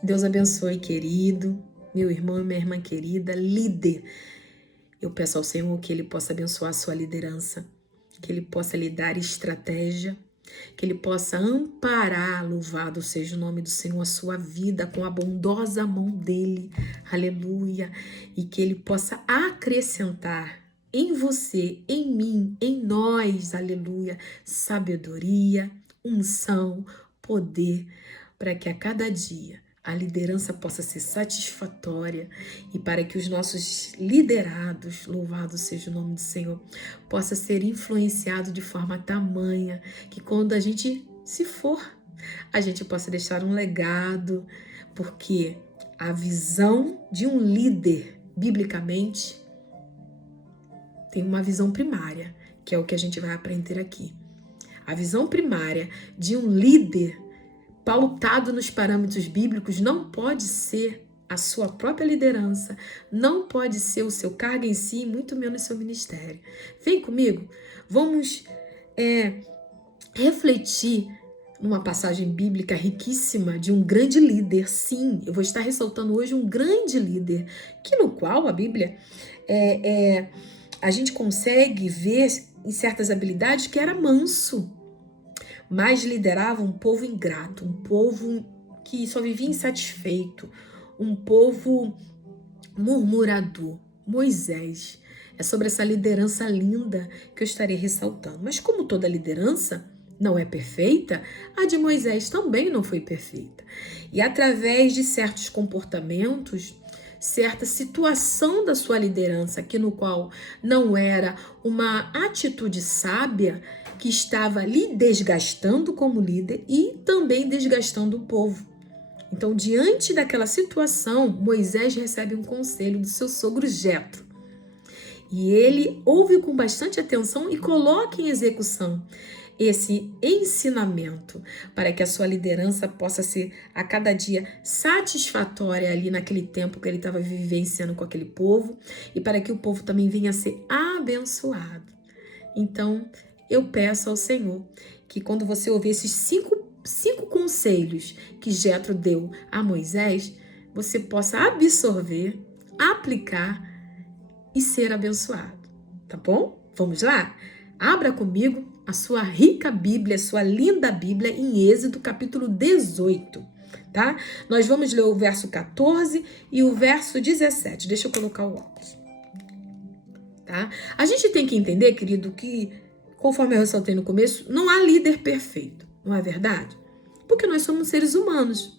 Deus abençoe, querido, meu irmão e minha irmã querida, líder. Eu peço ao Senhor que Ele possa abençoar a sua liderança, que Ele possa lhe dar estratégia, que Ele possa amparar, louvado seja o nome do Senhor, a sua vida com a bondosa mão dEle, aleluia, e que Ele possa acrescentar em você, em mim, em nós, aleluia, sabedoria, unção, poder, para que a cada dia a liderança possa ser satisfatória e para que os nossos liderados, louvado seja o nome do Senhor, possa ser influenciado de forma tamanha que quando a gente se for, a gente possa deixar um legado, porque a visão de um líder, biblicamente, tem uma visão primária, que é o que a gente vai aprender aqui. A visão primária de um líder pautado nos parâmetros bíblicos não pode ser a sua própria liderança, não pode ser o seu cargo em si, muito menos seu ministério. Vem comigo, vamos refletir numa passagem bíblica riquíssima de um grande líder. Sim, eu vou estar ressaltando hoje um grande líder, que no qual a Bíblia a gente consegue ver em certas habilidades que era manso, mas liderava um povo ingrato, um povo que só vivia insatisfeito, um povo murmurador. Moisés. É sobre essa liderança linda que eu estarei ressaltando. Mas como toda liderança não é perfeita, a de Moisés também não foi perfeita. E através de certos comportamentos, certa situação da sua liderança, que no qual não era uma atitude sábia, que estava lhe desgastando como líder e também desgastando o povo. Então, diante daquela situação, Moisés recebe um conselho do seu sogro Jetro. E ele ouve com bastante atenção e coloca em execução esse ensinamento para que a sua liderança possa ser a cada dia satisfatória ali naquele tempo que ele estava vivenciando com aquele povo e para que o povo também venha a ser abençoado. Então, eu peço ao Senhor que quando você ouvir esses cinco conselhos que Jetro deu a Moisés, você possa absorver, aplicar e ser abençoado, tá bom? Vamos lá? Abra comigo a sua rica Bíblia, a sua linda Bíblia em Êxodo capítulo 18, tá? Nós vamos ler o verso 14 e o verso 17. Deixa eu colocar o óculos, tá? A gente tem que entender, querido, que conforme eu ressaltei no começo, não há líder perfeito, não é verdade? Porque nós somos seres humanos.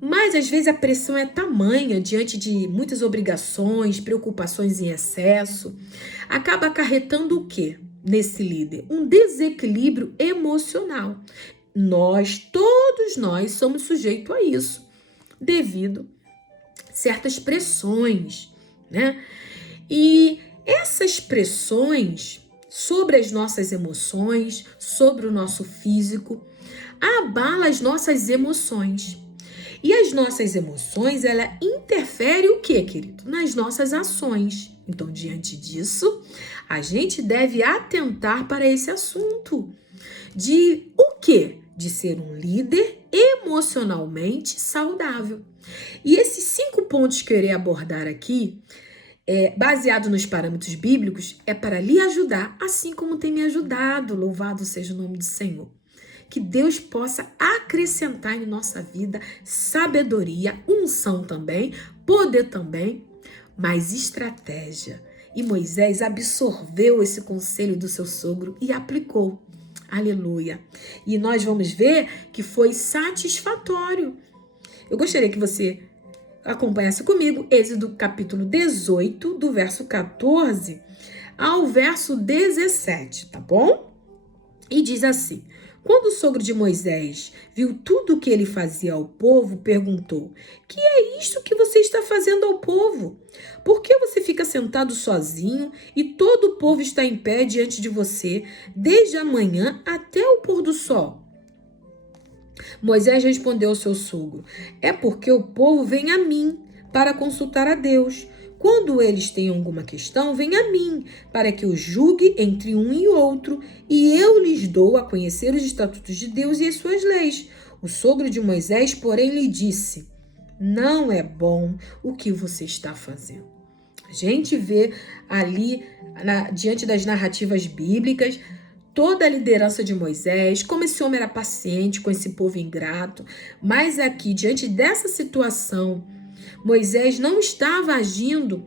Mas às vezes a pressão é tamanha diante de muitas obrigações, preocupações em excesso, acaba acarretando o quê nesse líder? Um desequilíbrio emocional. Todos nós somos sujeitos a isso, devido a certas pressões, né? E essas pressões sobre as nossas emoções, sobre o nosso físico, abala as nossas emoções. E as nossas emoções, ela interfere o quê, querido? Nas nossas ações. Então, diante disso, a gente deve atentar para esse assunto. De o quê? De ser um líder emocionalmente saudável. E esses 5 pontos que eu irei abordar aqui, baseado nos parâmetros bíblicos, é para lhe ajudar, assim como tem me ajudado. Louvado seja o nome do Senhor. Que Deus possa acrescentar em nossa vida sabedoria, unção também, poder também, mas estratégia. E Moisés absorveu esse conselho do seu sogro e aplicou. Aleluia. E nós vamos ver que foi satisfatório. Eu gostaria que você acompanhasse comigo Êxodo capítulo 18, do verso 14 ao verso 17, tá bom? E diz assim: quando o sogro de Moisés viu tudo o que ele fazia ao povo, perguntou: que é isto que você está fazendo ao povo? Por que você fica sentado sozinho e todo o povo está em pé diante de você, desde a manhã até o pôr do sol? Moisés respondeu ao seu sogro: é porque o povo vem a mim para consultar a Deus. Quando eles têm alguma questão, vem a mim, para que eu julgue entre um e outro, e eu lhes dou a conhecer os estatutos de Deus e as suas leis. O sogro de Moisés, porém, lhe disse: não é bom o que você está fazendo. A gente vê ali, diante das narrativas bíblicas, toda a liderança de Moisés, como esse homem era paciente com esse povo ingrato. Mas aqui, diante dessa situação, Moisés não estava agindo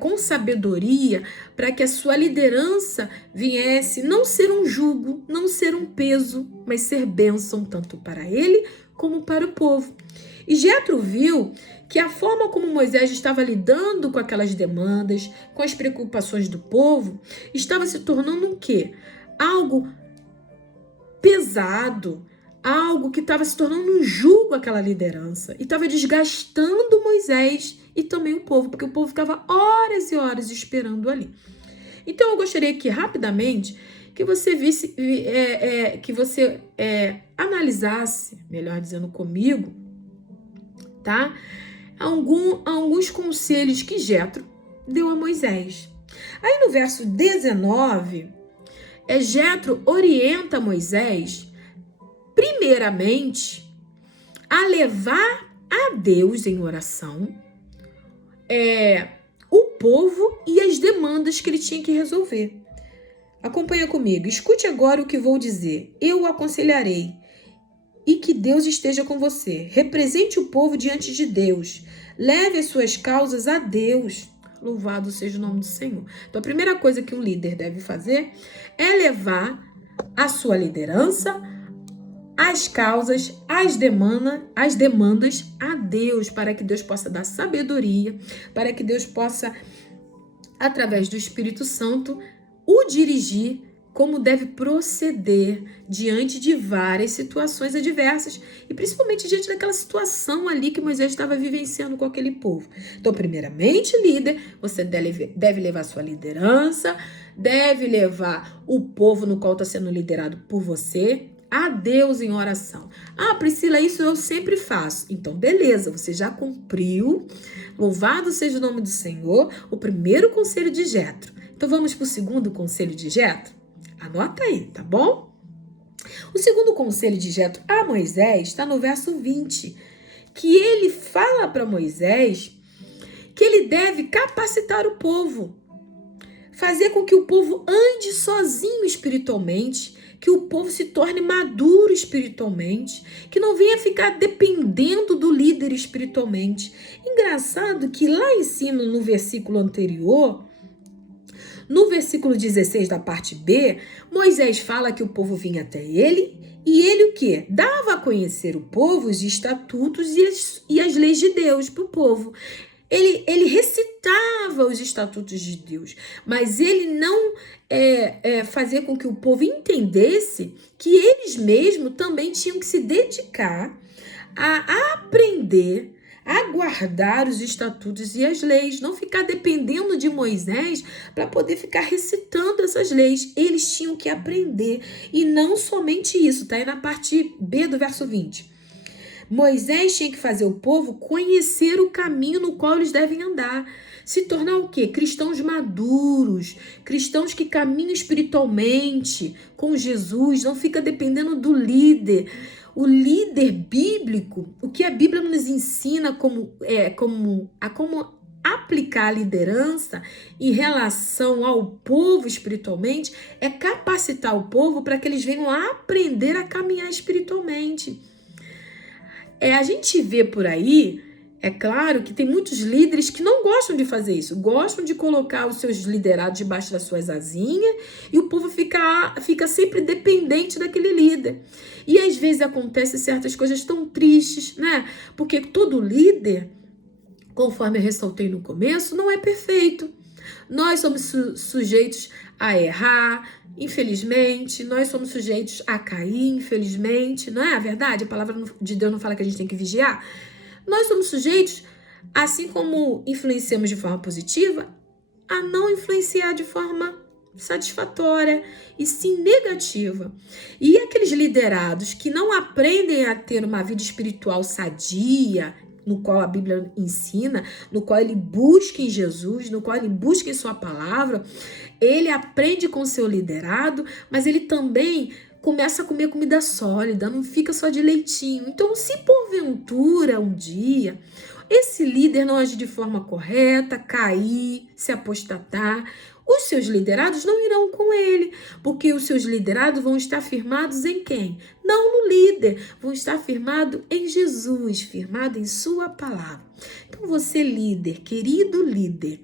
com sabedoria para que a sua liderança viesse não ser um jugo, não ser um peso, mas ser bênção tanto para ele como para o povo. E Jetro viu que a forma como Moisés estava lidando com aquelas demandas, com as preocupações do povo, estava se tornando um quê? Algo pesado, algo que estava se tornando um jugo àquela liderança e estava desgastando Moisés e também o povo, porque o povo ficava horas e horas esperando ali. Então eu gostaria que rapidamente que você visse, que você analisasse, melhor dizendo comigo, tá? Alguns conselhos que Jetro deu a Moisés. Aí no verso 19, Jetro orienta Moisés, primeiramente, a levar a Deus em oração o povo e as demandas que ele tinha que resolver. Acompanha comigo, escute agora o que vou dizer. Eu o aconselharei e que Deus esteja com você. Represente o povo diante de Deus. Leve as suas causas a Deus. Louvado seja o nome do Senhor. Então, a primeira coisa que um líder deve fazer é levar a sua liderança, as causas, as demandas a Deus, para que Deus possa dar sabedoria, para que Deus possa, através do Espírito Santo, o dirigir como deve proceder diante de várias situações adversas e principalmente diante daquela situação ali que Moisés estava vivenciando com aquele povo. Então, primeiramente, líder, você deve levar sua liderança, deve levar o povo no qual está sendo liderado por você a Deus em oração. Ah, Priscila, isso eu sempre faço. Então, beleza, você já cumpriu. Louvado seja o nome do Senhor, o primeiro conselho de Jetro. Então, vamos para o segundo conselho de Jetro? Anota aí, tá bom? O segundo conselho de Jetro a Moisés está no verso 20, que ele fala para Moisés que ele deve capacitar o povo, fazer com que o povo ande sozinho espiritualmente, que o povo se torne maduro espiritualmente, que não venha ficar dependendo do líder espiritualmente. Engraçado que lá em cima, no versículo anterior, no versículo 16 da parte B, Moisés fala que o povo vinha até ele e ele o quê? Dava a conhecer o povo os estatutos e as leis de Deus para o povo. Ele recitava os estatutos de Deus, mas ele não fazia com que o povo entendesse que eles mesmos também tinham que se dedicar a aprender, a guardar os estatutos e as leis, não ficar dependendo de Moisés para poder ficar recitando essas leis. Eles tinham que aprender, e não somente isso, tá aí na parte B do verso 20. Moisés tinha que fazer o povo conhecer o caminho no qual eles devem andar, se tornar o quê? Cristãos maduros, cristãos que caminham espiritualmente com Jesus, não fica dependendo do líder. O líder bíblico, o que a Bíblia nos ensina como aplicar a liderança em relação ao povo espiritualmente, é capacitar o povo para que eles venham a aprender a caminhar espiritualmente. A gente vê por aí, é claro que tem muitos líderes que não gostam de fazer isso, gostam de colocar os seus liderados debaixo das suas asinhas e o povo fica sempre dependente daquele líder. E às vezes acontecem certas coisas tão tristes, né? Porque todo líder, conforme eu ressaltei no começo, não é perfeito. Nós somos sujeitos a errar, infelizmente, nós somos sujeitos a cair, infelizmente, não é a verdade? A palavra de Deus não fala que a gente tem que vigiar? Nós somos sujeitos, assim como influenciamos de forma positiva, a não influenciar de forma satisfatória e sim negativa. E aqueles liderados que não aprendem a ter uma vida espiritual sadia, no qual a Bíblia ensina, no qual ele busca em Jesus, no qual ele busca em sua palavra, ele aprende com seu liderado, mas ele também começa a comer comida sólida, não fica só de leitinho. Então, se porventura um dia esse líder não agir de forma correta, cair, se apostatar, os seus liderados não irão com ele, porque os seus liderados vão estar firmados em quem? Não no líder, vão estar firmados em Jesus, firmado em sua palavra. Então você líder, querido líder,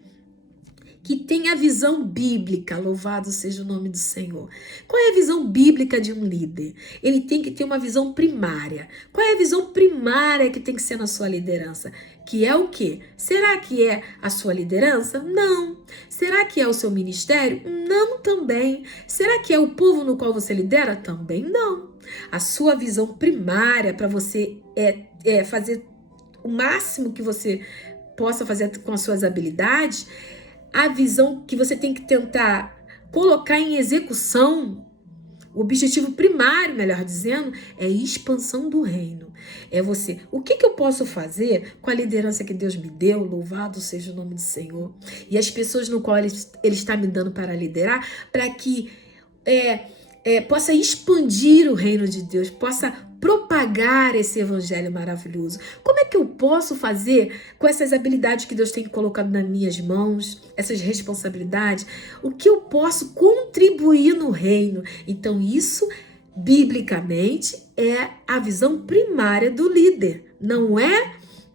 que tem a visão bíblica, louvado seja o nome do Senhor. Qual é a visão bíblica de um líder? Ele tem que ter uma visão primária. Qual é a visão primária que tem que ser na sua liderança? Que é o quê? Será que é a sua liderança? Não. Será que é o seu ministério? Não também. Será que é o povo no qual você lidera? Também não. A sua visão primária para você é fazer o máximo que você possa fazer com as suas habilidades. A visão que você tem que tentar colocar em execução, o objetivo primário, melhor dizendo, é a expansão do reino. É você, o que eu posso fazer com a liderança que Deus me deu, louvado seja o nome do Senhor, e as pessoas no qual Ele está me dando para liderar, para que possa expandir o reino de Deus, possa propagar esse evangelho maravilhoso. Como é que eu posso fazer com essas habilidades que Deus tem colocado nas minhas mãos, essas responsabilidades? O que eu posso contribuir no reino? Então isso, biblicamente, é a visão primária do líder, não é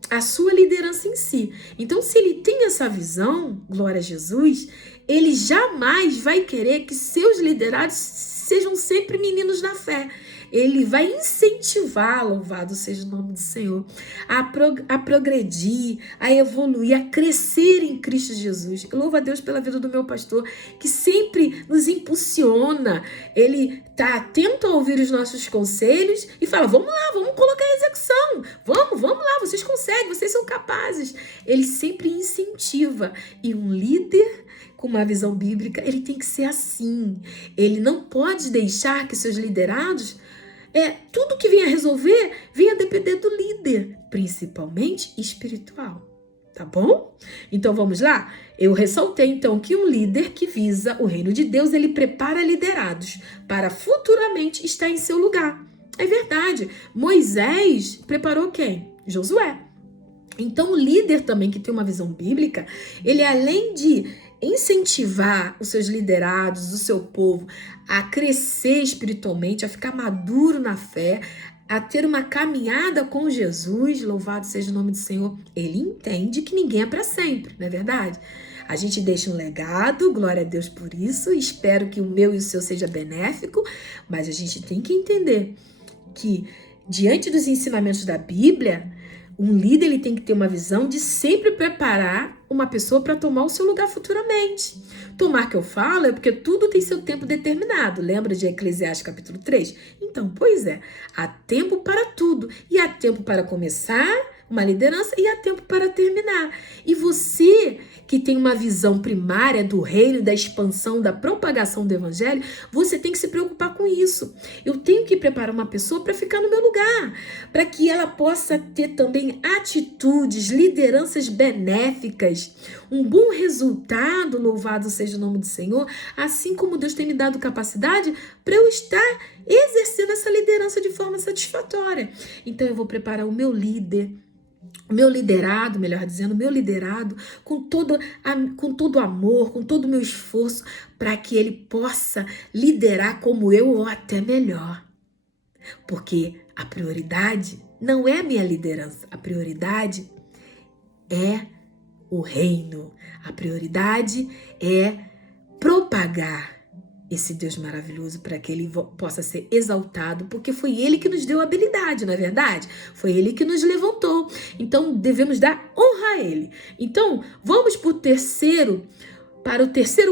a sua liderança em si. Então, se ele tem essa visão, glória a Jesus, ele jamais vai querer que seus liderados sejam sempre meninos na fé. Ele vai incentivar, louvado seja o nome do Senhor, a progredir, a evoluir, a crescer em Cristo Jesus. Eu louvo a Deus pela vida do meu pastor, que sempre nos impulsiona. Ele está atento a ouvir os nossos conselhos e fala, vamos lá, vamos colocar em execução. Vamos lá, vocês conseguem, vocês são capazes. Ele sempre incentiva. E um líder com uma visão bíblica, ele tem que ser assim. Ele não pode deixar que seus liderados, tudo que venha resolver, venha depender do líder, principalmente espiritual. Tá bom? Então vamos lá? Eu ressaltei então que um líder que visa o reino de Deus, ele prepara liderados para futuramente estar em seu lugar. É verdade. Moisés preparou quem? Josué. Então o líder também que tem uma visão bíblica, ele além de incentivar os seus liderados, o seu povo a crescer espiritualmente, a ficar maduro na fé, a ter uma caminhada com Jesus, louvado seja o nome do Senhor, ele entende que ninguém é para sempre, não é verdade? A gente deixa um legado, glória a Deus por isso, espero que o meu e o seu seja benéfico, mas a gente tem que entender que diante dos ensinamentos da Bíblia, um líder ele tem que ter uma visão de sempre preparar uma pessoa para tomar o seu lugar futuramente. Tomar que eu falo é porque tudo tem seu tempo determinado. Lembra de Eclesiastes capítulo 3? Então, pois é, há tempo para tudo. E há tempo para começar uma liderança e há tempo para terminar. E você que tem uma visão primária do reino, da expansão, da propagação do evangelho, você tem que se preocupar com isso. Eu tenho que preparar uma pessoa para ficar no meu lugar, para que ela possa ter também atitudes, lideranças benéficas, um bom resultado, louvado seja o nome do Senhor, assim como Deus tem me dado capacidade para eu estar exercendo essa liderança de forma satisfatória. Então eu vou preparar o meu líder, o meu liderado, melhor dizendo, o meu liderado com todo amor, com todo o meu esforço, para que ele possa liderar como eu ou até melhor. Porque a prioridade não é a minha liderança, a prioridade é o reino. A prioridade é propagar esse Deus maravilhoso para que ele possa ser exaltado, porque foi ele que nos deu a habilidade, não é verdade? Foi ele que nos levantou. Então, devemos dar honra a ele. Então, vamos para o terceiro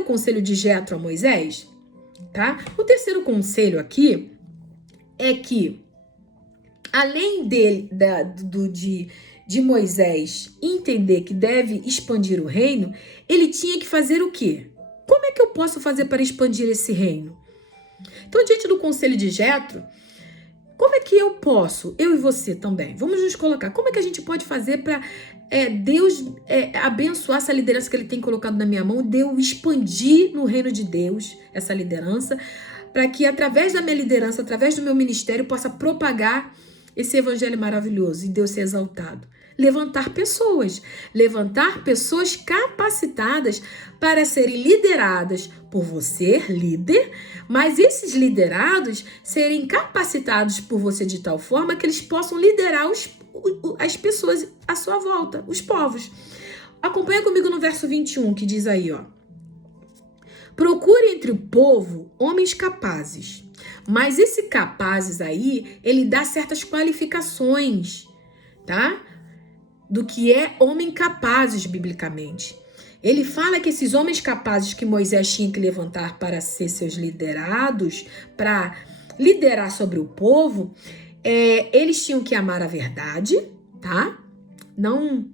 conselho de Jetro a Moisés, tá? O terceiro conselho aqui é que, além de Moisés entender que deve expandir o reino, ele tinha que fazer o quê? Como é que eu posso fazer para expandir esse reino? Então, diante do conselho de Jetro, como é que eu posso, eu e você também, vamos nos colocar, como é que a gente pode fazer para Deus abençoar essa liderança que ele tem colocado na minha mão, de eu expandir no reino de Deus essa liderança, para que através da minha liderança, através do meu ministério, possa propagar esse evangelho maravilhoso e Deus ser exaltado. Levantar pessoas capacitadas para serem lideradas por você, líder, mas esses liderados serem capacitados por você de tal forma que eles possam liderar as pessoas à sua volta, os povos. Acompanha comigo no verso 21, que diz aí, ó. Procure entre o povo homens capazes. Mas esse capazes aí, ele dá certas qualificações, tá? Do que é homem capazes biblicamente. Ele fala que esses homens capazes que Moisés tinha que levantar para ser seus liderados, para liderar sobre o povo, eles tinham que amar a verdade, tá? Não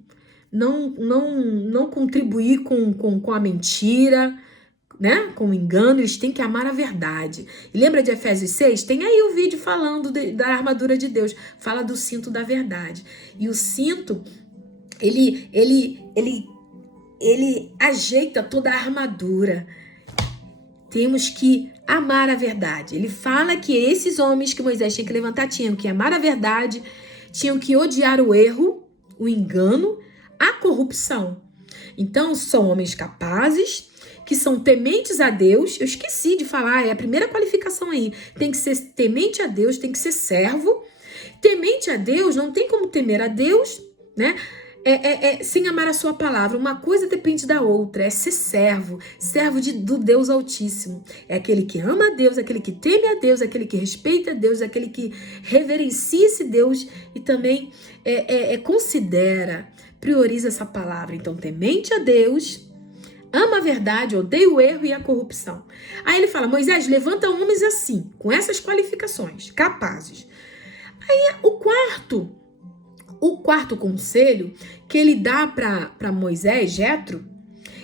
contribuir com a mentira, né? Com o engano, eles têm que amar a verdade. E lembra de Efésios 6? Tem aí o vídeo falando da armadura de Deus. Fala do cinto da verdade. E o cinto, ele ajeita toda a armadura. Temos que amar a verdade. Ele fala que esses homens que Moisés tinha que levantar tinham que amar a verdade, tinham que odiar o erro, o engano, a corrupção. Então, são homens capazes, que são tementes a Deus. Eu esqueci de falar, é a primeira qualificação aí. Tem que ser temente a Deus, tem que ser servo. Temente a Deus, não tem como temer a Deus, né? Sem amar a sua palavra. Uma coisa depende da outra. É ser servo do Deus Altíssimo. É aquele que ama a Deus, aquele que teme a Deus, aquele que respeita a Deus, aquele que reverencia esse Deus e também considera, prioriza essa palavra. Então, temente a Deus, ama a verdade, odeia o erro e a corrupção. Aí ele fala, Moisés, levanta homens assim, com essas qualificações, capazes. Aí o quarto conselho que ele dá para Moisés, Jetro,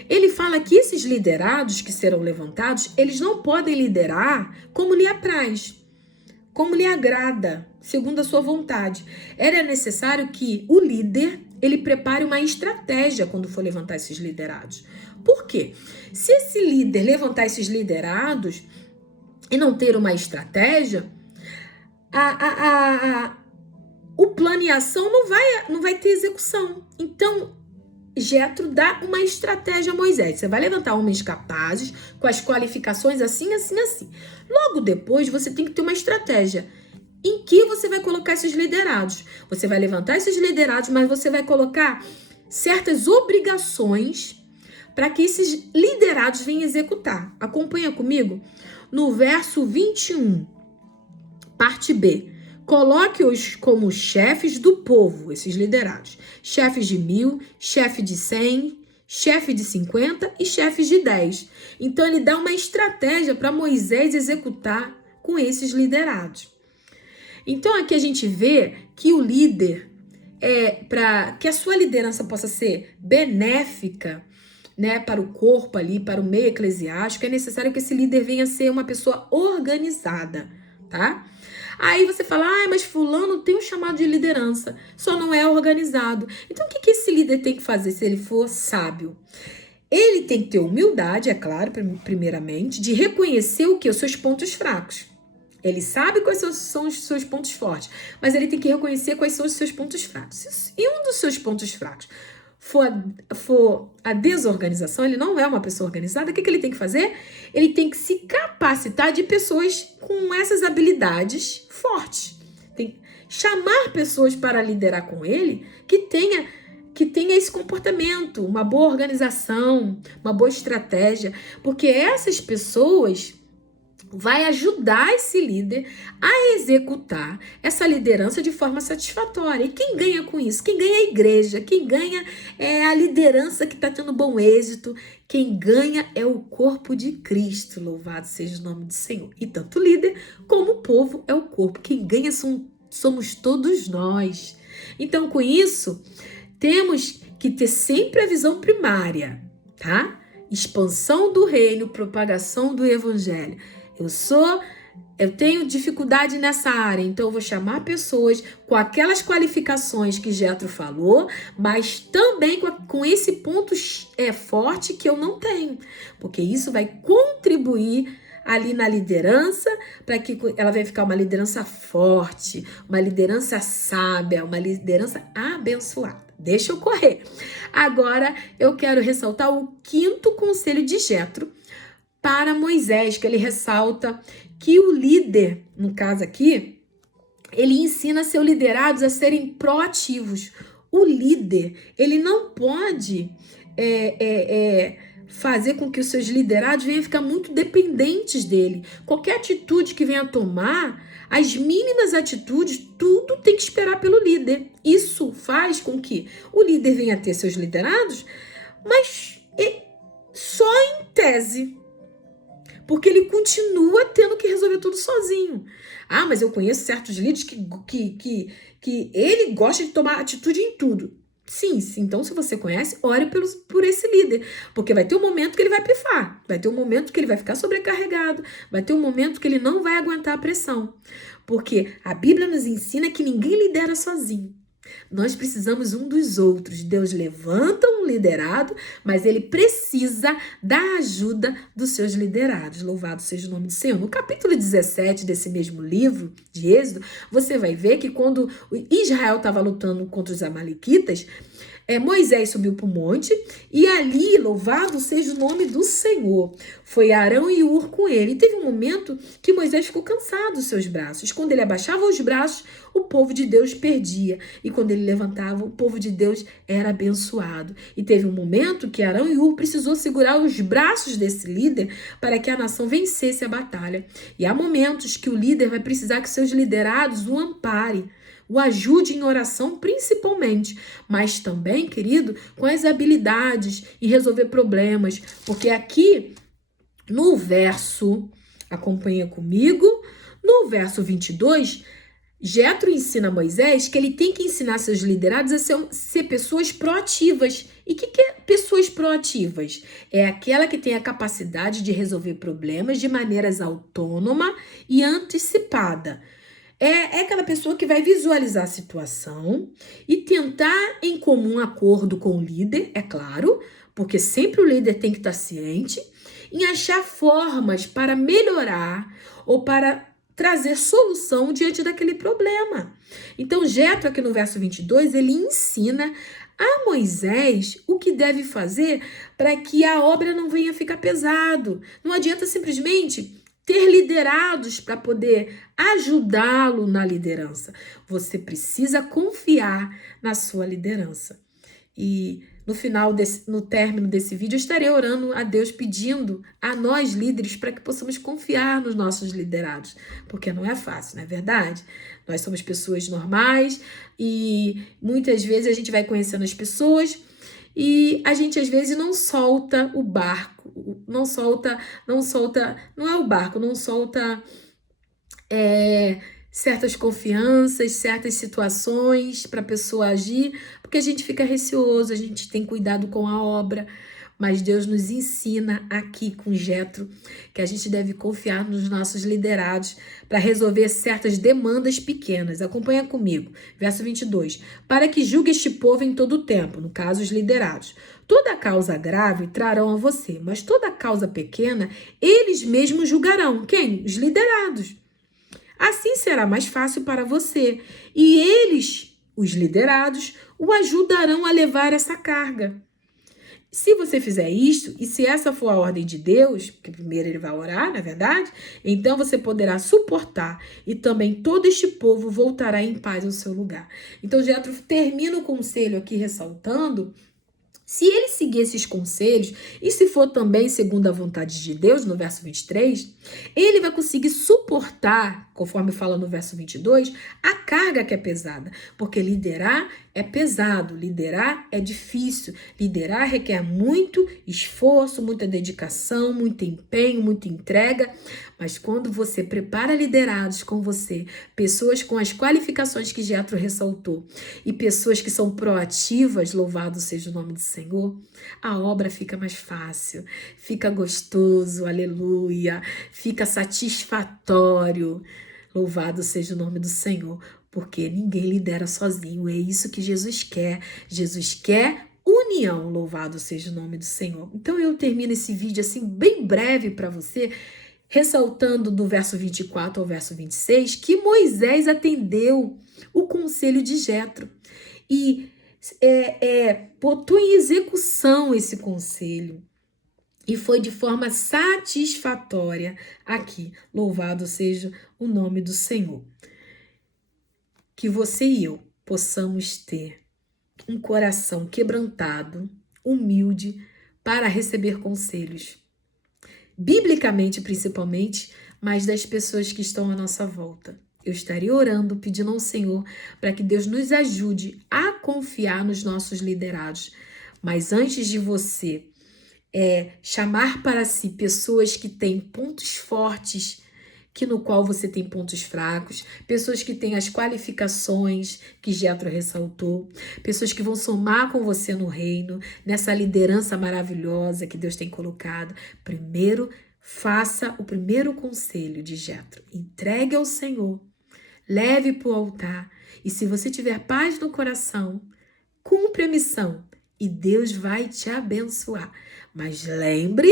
ele fala que esses liderados que serão levantados, eles não podem liderar como lhe apraz, como lhe agrada, segundo a sua vontade. Era necessário que o líder, ele prepare uma estratégia quando for levantar esses liderados. Por quê? Se esse líder levantar esses liderados e não ter uma estratégia, o plano e a ação não vai ter execução. Então, Jetro dá uma estratégia a Moisés. Você vai levantar homens capazes, com as qualificações assim, assim, assim. Logo depois, você tem que ter uma estratégia. Em que você vai colocar esses liderados? Você vai levantar esses liderados, mas você vai colocar certas obrigações para que esses liderados venham executar. Acompanha comigo? No verso 21, parte B. Coloque-os como chefes do povo, esses liderados. Chefes de 1000, chefe de 100, chefe de 50 e chefes de 10. Então, ele dá uma estratégia para Moisés executar com esses liderados. Então, aqui a gente vê que o líder, para que a sua liderança possa ser benéfica, né, para o corpo ali, para o meio eclesiástico, é necessário que esse líder venha a ser uma pessoa organizada, tá? Aí você fala, mas fulano tem um chamado de liderança, só não é organizado. Então, o que esse líder tem que fazer se ele for sábio? Ele tem que ter humildade, é claro, primeiramente, de reconhecer o que? Os seus pontos fracos. Ele sabe quais são os seus pontos fortes, mas ele tem que reconhecer quais são os seus pontos fracos. E um dos seus pontos fracos for a desorganização, ele não é uma pessoa organizada, o que ele tem que fazer? Ele tem que se capacitar de pessoas com essas habilidades fortes. Tem que chamar pessoas para liderar com ele que tenha esse comportamento, uma boa organização, uma boa estratégia, porque essas pessoas vai ajudar esse líder a executar essa liderança de forma satisfatória. E quem ganha com isso? Quem ganha é a igreja, quem ganha é a liderança que está tendo bom êxito, quem ganha é o corpo de Cristo, louvado seja o nome do Senhor. E tanto o líder como o povo é o corpo, quem ganha somos todos nós. Então, com isso, temos que ter sempre a visão primária, tá? Expansão do reino, propagação do evangelho. Eu tenho dificuldade nessa área, então eu vou chamar pessoas com aquelas qualificações que Jetro falou, mas também com esse ponto forte que eu não tenho, porque isso vai contribuir ali na liderança, para que ela venha ficar uma liderança forte, uma liderança sábia, uma liderança abençoada. Deixa eu correr. Agora eu quero ressaltar o 5º conselho de Jetro para Moisés, que ele ressalta que o líder, no caso aqui, ele ensina seus liderados a serem proativos. O líder, ele não pode fazer com que os seus liderados venham ficar muito dependentes dele. Qualquer atitude que venha tomar, as mínimas atitudes, tudo tem que esperar pelo líder. Isso faz com que o líder venha ter seus liderados, mas só em tese, porque ele continua tendo que resolver tudo sozinho. Ah, mas eu conheço certos líderes que ele gosta de tomar atitude em tudo. Sim, então se você conhece, ore por esse líder, porque vai ter um momento que ele vai pifar, vai ter um momento que ele vai ficar sobrecarregado, vai ter um momento que ele não vai aguentar a pressão, porque a Bíblia nos ensina que ninguém lidera sozinho. Nós precisamos um dos outros. Deus levanta um liderado, mas ele precisa da ajuda dos seus liderados. Louvado seja o nome do Senhor. No capítulo 17 desse mesmo livro de Êxodo, você vai ver que quando Israel estava lutando contra os amalequitas, Moisés subiu para o monte e ali, louvado seja o nome do Senhor, foi Arão e Hur com ele. E teve um momento que Moisés ficou cansado dos seus braços. Quando ele abaixava os braços, o povo de Deus perdia. E quando ele levantava, o povo de Deus era abençoado. E teve um momento que Arão e Hur precisou segurar os braços desse líder para que a nação vencesse a batalha. E há momentos que o líder vai precisar que seus liderados o amparem, o ajude em oração principalmente, mas também, querido, com as habilidades em resolver problemas, porque aqui no verso, acompanha comigo, no verso 22, Jetro ensina a Moisés que ele tem que ensinar seus liderados a ser pessoas proativas. E o que é pessoas proativas? É aquela que tem a capacidade de resolver problemas de maneiras autônoma e antecipada. É aquela pessoa que vai visualizar a situação e tentar em comum acordo com o líder, é claro, porque sempre o líder tem que estar ciente, em achar formas para melhorar ou para trazer solução diante daquele problema. Então, Jetro, aqui no verso 22, ele ensina a Moisés o que deve fazer para que a obra não venha ficar pesado. Não adianta simplesmente ter liderados para poder ajudá-lo na liderança. Você precisa confiar na sua liderança. E no término desse vídeo, eu estarei orando a Deus, pedindo a nós líderes para que possamos confiar nos nossos liderados, porque não é fácil, não é verdade? Nós somos pessoas normais e muitas vezes a gente vai conhecendo as pessoas e a gente às vezes não solta o barco, não é o barco, não solta certas confianças, certas situações para a pessoa agir, porque a gente fica receoso, a gente tem cuidado com a obra, mas Deus nos ensina aqui com Jetro que a gente deve confiar nos nossos liderados para resolver certas demandas pequenas. Acompanha comigo, verso 22. Para que julgue este povo em todo o tempo, no caso os liderados. Toda causa grave trarão a você, mas toda causa pequena eles mesmos julgarão. Quem? Os liderados. Assim será mais fácil para você. E eles, os liderados, o ajudarão a levar essa carga. Se você fizer isso, e se essa for a ordem de Deus, porque primeiro ele vai orar, na verdade, então você poderá suportar e também todo este povo voltará em paz ao seu lugar. Então, Jetro termina o conselho aqui ressaltando. Se ele seguir esses conselhos, e se for também segundo a vontade de Deus, no verso 23, ele vai conseguir suportar, conforme fala no verso 22, a carga que é pesada. Porque liderar é pesado, liderar é difícil, liderar requer muito esforço, muita dedicação, muito empenho, muita entrega. Mas quando você prepara liderados com você, pessoas com as qualificações que Jetro ressaltou, e pessoas que são proativas, louvado seja o nome do Senhor, a obra fica mais fácil, fica gostoso, aleluia, fica satisfatório, louvado seja o nome do Senhor, porque ninguém lidera sozinho, é isso que Jesus quer união, louvado seja o nome do Senhor. Então eu termino esse vídeo assim bem breve para você, ressaltando do verso 24 ao verso 26 que Moisés atendeu o conselho de Jetro e botou em execução esse conselho. E foi de forma satisfatória aqui. Louvado seja o nome do Senhor. Que você e eu possamos ter um coração quebrantado, humilde, para receber conselhos. Biblicamente, principalmente, mas das pessoas que estão à nossa volta. Eu estaria orando, pedindo ao Senhor para que Deus nos ajude a confiar nos nossos liderados. Mas antes de você chamar para si pessoas que têm pontos fortes, que no qual você tem pontos fracos, pessoas que têm as qualificações que Jetro ressaltou, pessoas que vão somar com você no reino, nessa liderança maravilhosa que Deus tem colocado. Primeiro, faça o primeiro conselho de Jetro. Entregue ao Senhor, leve para o altar, e se você tiver paz no coração, cumpre a missão e Deus vai te abençoar. Mas lembre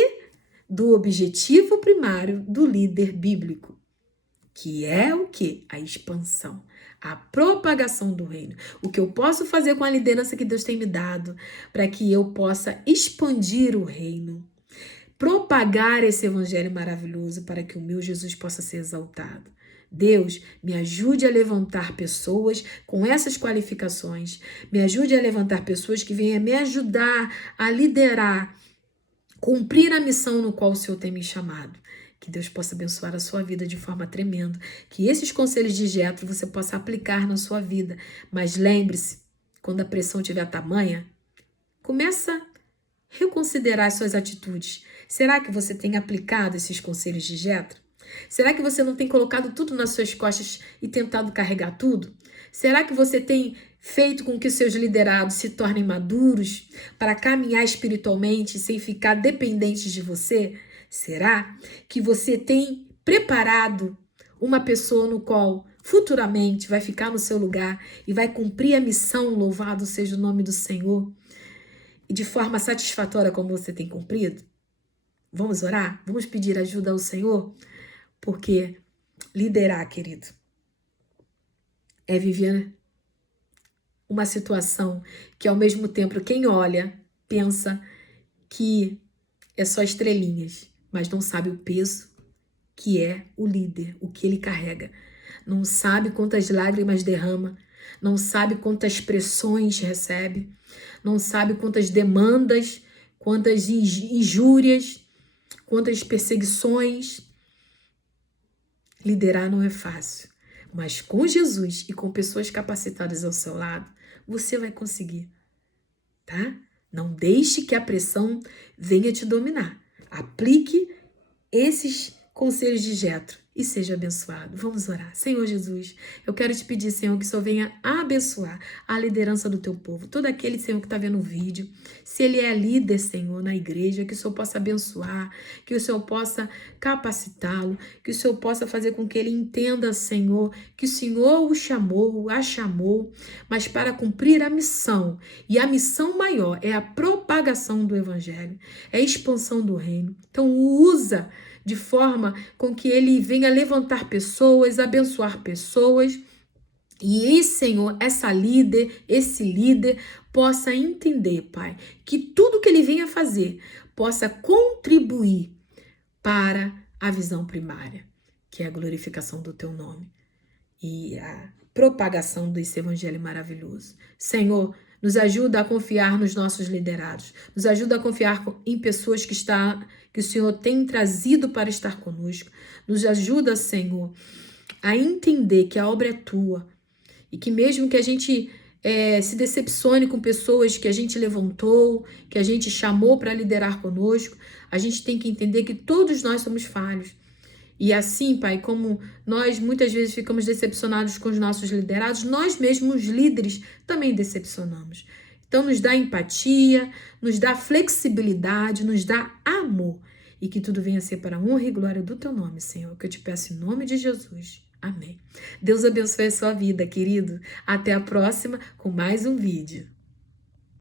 do objetivo primário do líder bíblico, que é o quê? A expansão, a propagação do reino. O que eu posso fazer com a liderança que Deus tem me dado para que eu possa expandir o reino, propagar esse evangelho maravilhoso para que o meu Jesus possa ser exaltado. Deus, me ajude a levantar pessoas com essas qualificações, me ajude a levantar pessoas que venham me ajudar a liderar, cumprir a missão no qual o Senhor tem me chamado. Que Deus possa abençoar a sua vida de forma tremenda, que esses conselhos de Jetro você possa aplicar na sua vida. Mas lembre-se, quando a pressão estiver tamanha, começa a reconsiderar as suas atitudes. Será que você tem aplicado esses conselhos de Jetro? Será que você não tem colocado tudo nas suas costas e tentado carregar tudo? Será que você tem feito com que seus liderados se tornem maduros para caminhar espiritualmente sem ficar dependentes de você? Será que você tem preparado uma pessoa no qual futuramente vai ficar no seu lugar e vai cumprir a missão, louvado seja o nome do Senhor, e de forma satisfatória como você tem cumprido? Vamos orar? Vamos pedir ajuda ao Senhor? Porque liderar, querido, é viver uma situação que, ao mesmo tempo, quem olha, pensa que é só estrelinhas, mas não sabe o peso que é o líder, o que ele carrega. Não sabe quantas lágrimas derrama, não sabe quantas pressões recebe, não sabe quantas demandas, quantas injúrias, quantas perseguições. Liderar não é fácil, mas com Jesus e com pessoas capacitadas ao seu lado, você vai conseguir, tá? Não deixe que a pressão venha te dominar. Aplique esses conselhos de Jetro e seja abençoado. Vamos orar. Senhor Jesus, eu quero te pedir, Senhor, que o Senhor venha abençoar a liderança do teu povo. Todo aquele, Senhor, que está vendo o vídeo, se ele é líder, Senhor, na igreja, que o Senhor possa abençoar, que o Senhor possa capacitá-lo, que o Senhor possa fazer com que ele entenda, Senhor, que o Senhor o chamou, a chamou, mas para cumprir a missão. E a missão maior é a propagação do evangelho, é a expansão do reino. Então, usa de forma com que ele venha levantar pessoas, abençoar pessoas. E, Senhor, esse líder possa entender, Pai, que tudo que ele venha fazer possa contribuir para a visão primária, que é a glorificação do teu nome e a propagação desse evangelho maravilhoso. Senhor, nos ajuda a confiar nos nossos liderados. Nos ajuda a confiar em pessoas que o Senhor tem trazido para estar conosco. Nos ajuda, Senhor, a entender que a obra é tua. E que mesmo que a gente se decepcione com pessoas que a gente levantou, que a gente chamou para liderar conosco, a gente tem que entender que todos nós somos falhos. E assim, Pai, como nós muitas vezes ficamos decepcionados com os nossos liderados, nós mesmos, líderes, também decepcionamos. Então, nos dá empatia, nos dá flexibilidade, nos dá amor. E que tudo venha a ser para a honra e glória do teu nome, Senhor, que eu te peço em nome de Jesus. Amém. Deus abençoe a sua vida, querido. Até a próxima com mais um vídeo.